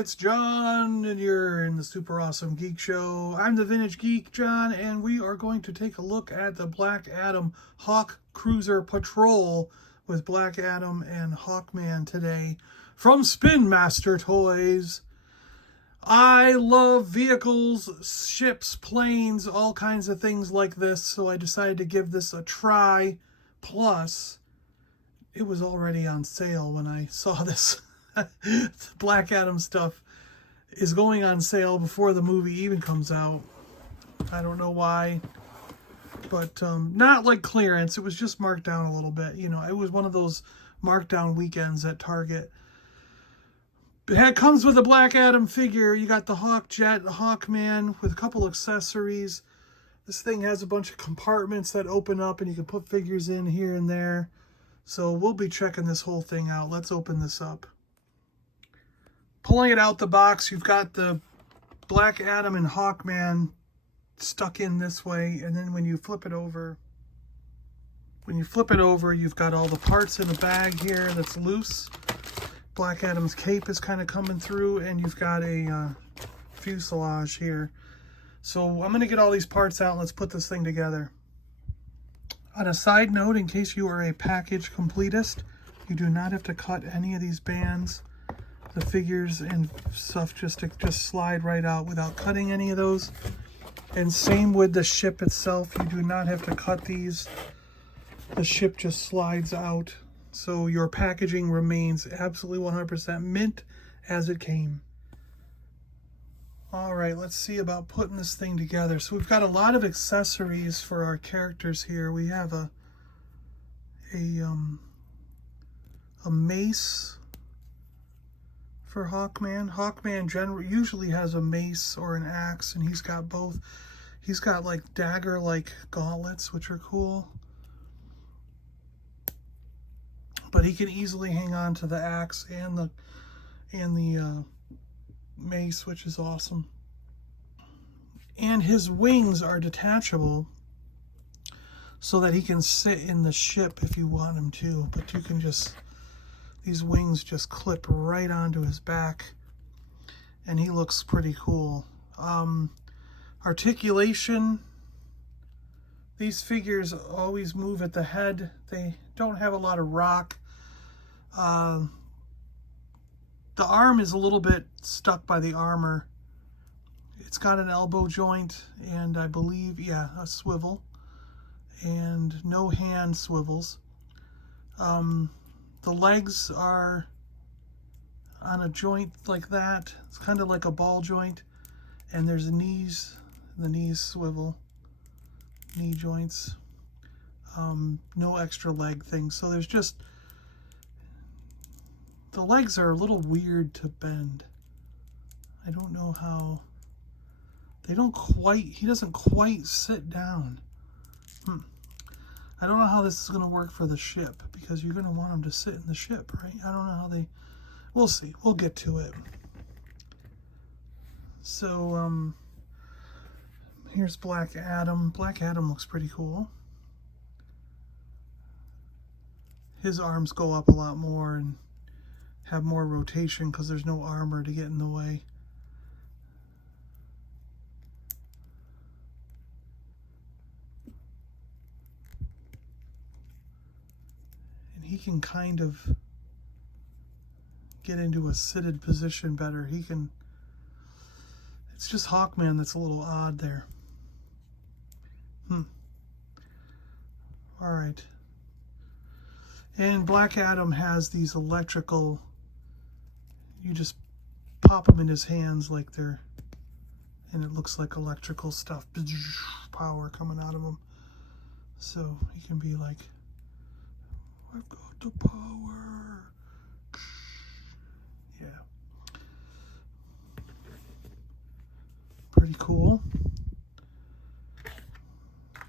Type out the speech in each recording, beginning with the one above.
it's John, and you're in the Super Awesome Geek Show. I'm the Vintage Geek, John, and we are going to take a look at the Black Adam Hawk Cruiser Patrol with Black Adam and Hawkman today from Spin Master Toys. I love vehicles, ships, planes, all kinds of things like this, so I decided to give this a try. Plus, it was already on sale when I saw this. Black Adam stuff is going on sale before the movie even comes out. I don't know why, but not like clearance. It was just marked down a little bit. You know, it was one of those markdown weekends at Target. It comes with a Black Adam figure. You got the Hawk Jet, the Hawkman with a couple accessories. This thing has a bunch of compartments that open up and you can put figures in here and there. So we'll be checking this whole thing out. Let's open this up. Pulling it out the box, you've got the Black Adam and Hawkman stuck in this way, and then when you flip it over, you've got all the parts in a bag here that's loose. Black Adam's cape is kind of coming through, and you've got a fuselage here. So I'm going to get all these parts out and let's put this thing together. On a side note, in case you are a package completist, you do not have to cut any of these bands. The figures and stuff just slide right out without cutting any of those. And same with the ship itself. You do not have to cut these. The ship just slides out. So your packaging remains absolutely 100% mint as it came. All right, let's see about putting this thing together. So we've got a lot of accessories for our characters here. We have a mace for Hawkman. Hawkman usually has a mace or an axe, and he's got both. He's got like dagger-like gauntlets, which are cool. But he can easily hang on to the axe and the mace, which is awesome. And his wings are detachable so that he can sit in the ship if you want him to. But you can just... these wings just clip right onto his back, and he looks pretty cool. Articulation. These figures always move at the head. They don't have a lot of rock. The arm is a little bit stuck by the armor. It's got an elbow joint and I believe, yeah, a swivel. And no hand swivels. The legs are on a joint like that. It's kind of like a ball joint. And there's the knees swivel, knee joints. No extra leg things. So there's just, the legs are a little weird to bend. I don't know how, he doesn't quite sit down. I don't know how this is going to work for the ship, because you're going to want them to sit in the ship, right? I don't know how they... we'll see. We'll get to it. So, here's Black Adam. Black Adam looks pretty cool. His arms go up a lot more and have more rotation because there's no armor to get in the way. He can kind of get into a seated position better. He can, it's just Hawkman that's a little odd there. All right. And Black Adam has these electrical, you just pop them in his hands like they're, and it looks like electrical stuff, power coming out of them. So he can be like, I've got the power. Yeah. Pretty cool.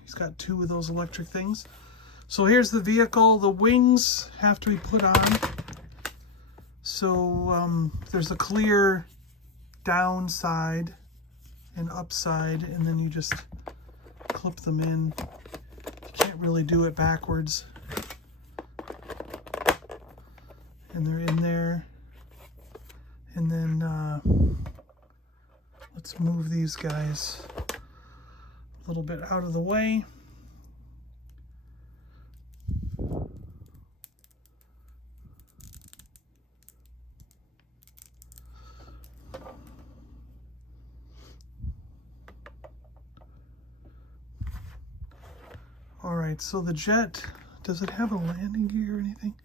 He's got two of those electric things. So here's the vehicle. The wings have to be put on. So there's a clear downside and upside, and then you just clip them in. You can't really do it backwards. And they're in there. And then let's move these guys a little bit out of the way. All right, so the jet, does it have a landing gear or anything?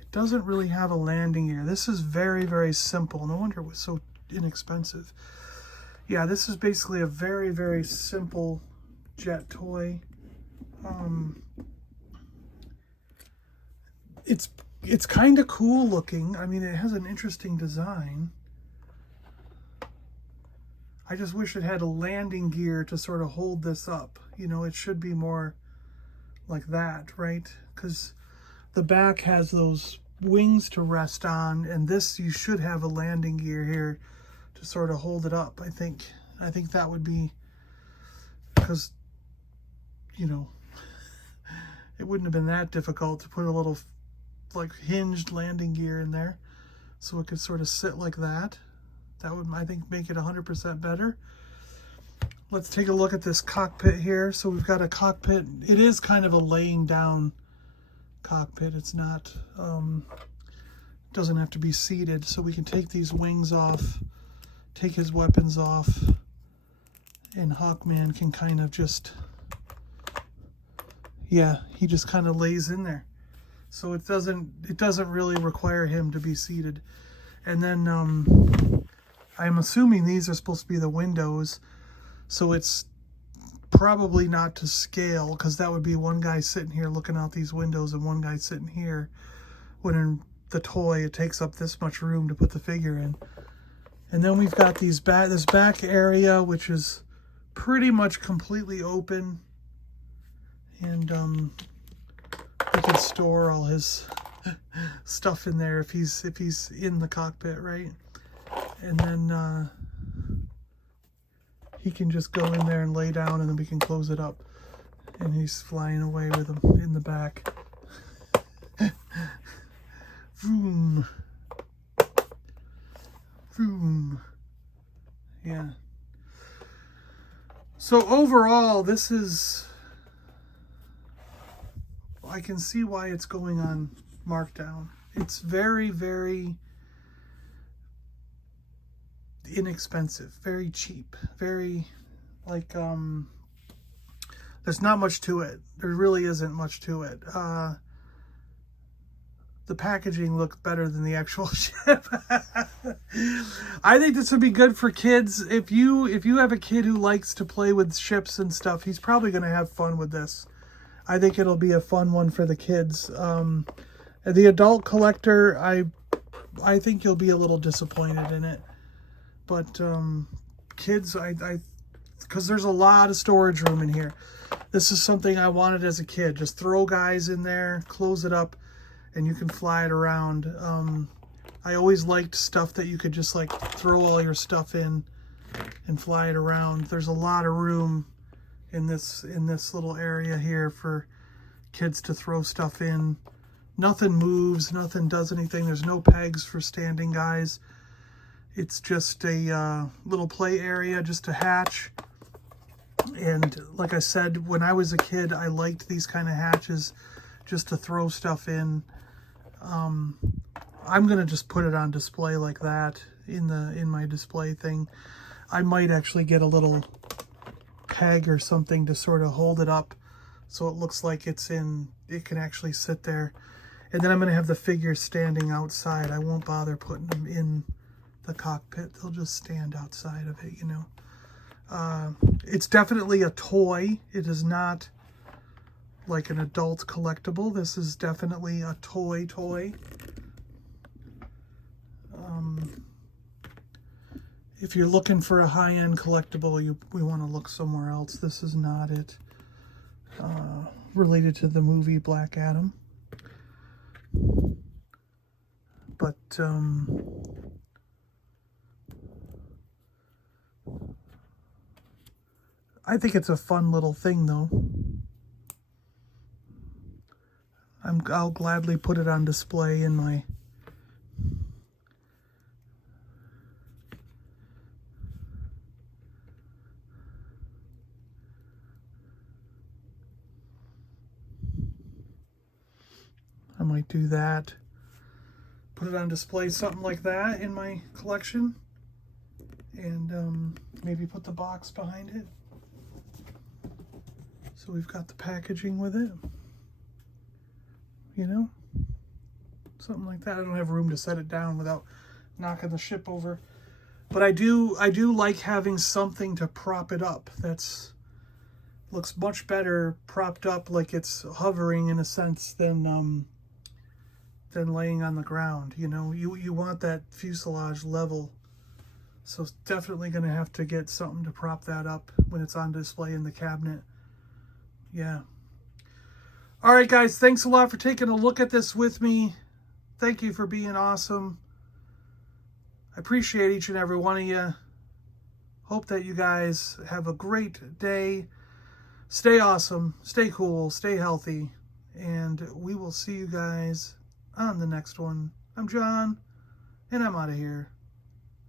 It doesn't really have a landing gear. This is very, very simple. No wonder it was so inexpensive. Yeah, this is basically a very, very simple jet toy. It's kind of cool looking. I mean, it has an interesting design. I just wish it had a landing gear to sort of hold this up. You know, it should be more like that, right? Because the back has those wings to rest on, and this, you should have a landing gear here to sort of hold it up. I think that would be, because, you know, it wouldn't have been that difficult to put a little like hinged landing gear in there so it could sort of sit like that. That would, I think, make it 100% better. Let's take a look at this cockpit here. So we've got a cockpit. It is kind of a laying down cockpit. It's not, doesn't have to be seated. So we can take these wings off, take his weapons off, and Hawkman can kind of just, yeah, he just kind of lays in there. So it doesn't really require him to be seated. And then I'm assuming these are supposed to be the windows. So it's probably not to scale, because that would be one guy sitting here looking out these windows and one guy sitting here. When in the toy, it takes up this much room to put the figure in. And then we've got this back area, which is pretty much completely open. And he can store all his stuff in there if he's in the cockpit, right? And then he can just go in there and lay down, and then we can close it up. And he's flying away with him in the back. Vroom. Vroom. Yeah. So overall, this is, I can see why it's going on markdown. It's very, very inexpensive, very cheap, very, like, there's not much to it. There really isn't much to it. The packaging looks better than the actual ship. I think this would be good for kids. If you have a kid who likes to play with ships and stuff, he's probably going to have fun with this. I think it'll be a fun one for the kids. The adult collector, I think you'll be a little disappointed in it. But kids, because there's a lot of storage room in here. This is something I wanted as a kid. Just throw guys in there, close it up, and you can fly it around. I always liked stuff that you could just like throw all your stuff in and fly it around. There's a lot of room in this little area here for kids to throw stuff in. Nothing moves, nothing does anything. There's no pegs for standing guys. It's just a little play area, just a hatch. And like I said, when I was a kid, I liked these kind of hatches just to throw stuff in. I'm gonna just put it on display like that in my display thing. I might actually get a little peg or something to sort of hold it up so it looks like it can actually sit there. And then I'm gonna have the figures standing outside. I won't bother putting them in the cockpit. They'll just stand outside of it, you know. It's definitely a toy. It is not like an adult collectible. This is definitely a toy. If you're looking for a high-end collectible, we want to look somewhere else. This is not it. Related to the movie Black Adam. But I think it's a fun little thing, though. I'll gladly put it on display in my I might do that. Put it on display, something like that in my collection. And maybe put the box behind it. So we've got the packaging with it. You know? Something like that. I don't have room to set it down without knocking the ship over. But I do like having something to prop it up. Looks much better propped up, like it's hovering in a sense than laying on the ground. You know, you want that fuselage level. So it's definitely going to have to get something to prop that up when it's on display in the cabinet. Yeah. All right, guys. Thanks a lot for taking a look at this with me. Thank you for being awesome. I appreciate each and every one of you. Hope that you guys have a great day. Stay awesome. Stay cool. Stay healthy. And we will see you guys on the next one. I'm John, and I'm out of here.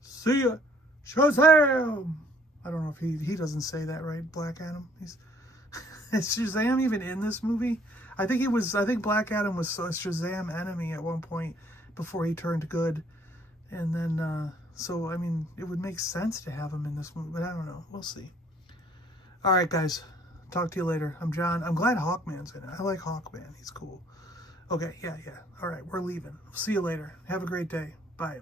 See ya. Shazam! I don't know if he doesn't say that right, Black Adam. Is Shazam even in this movie? I think Black Adam was a Shazam enemy at one point before he turned good. And then, so, I mean, it would make sense to have him in this movie, but I don't know. We'll see. All right, guys. Talk to you later. I'm John. I'm glad Hawkman's in it. I like Hawkman. He's cool. Okay, yeah. All right, we're leaving. See you later. Have a great day. Bye.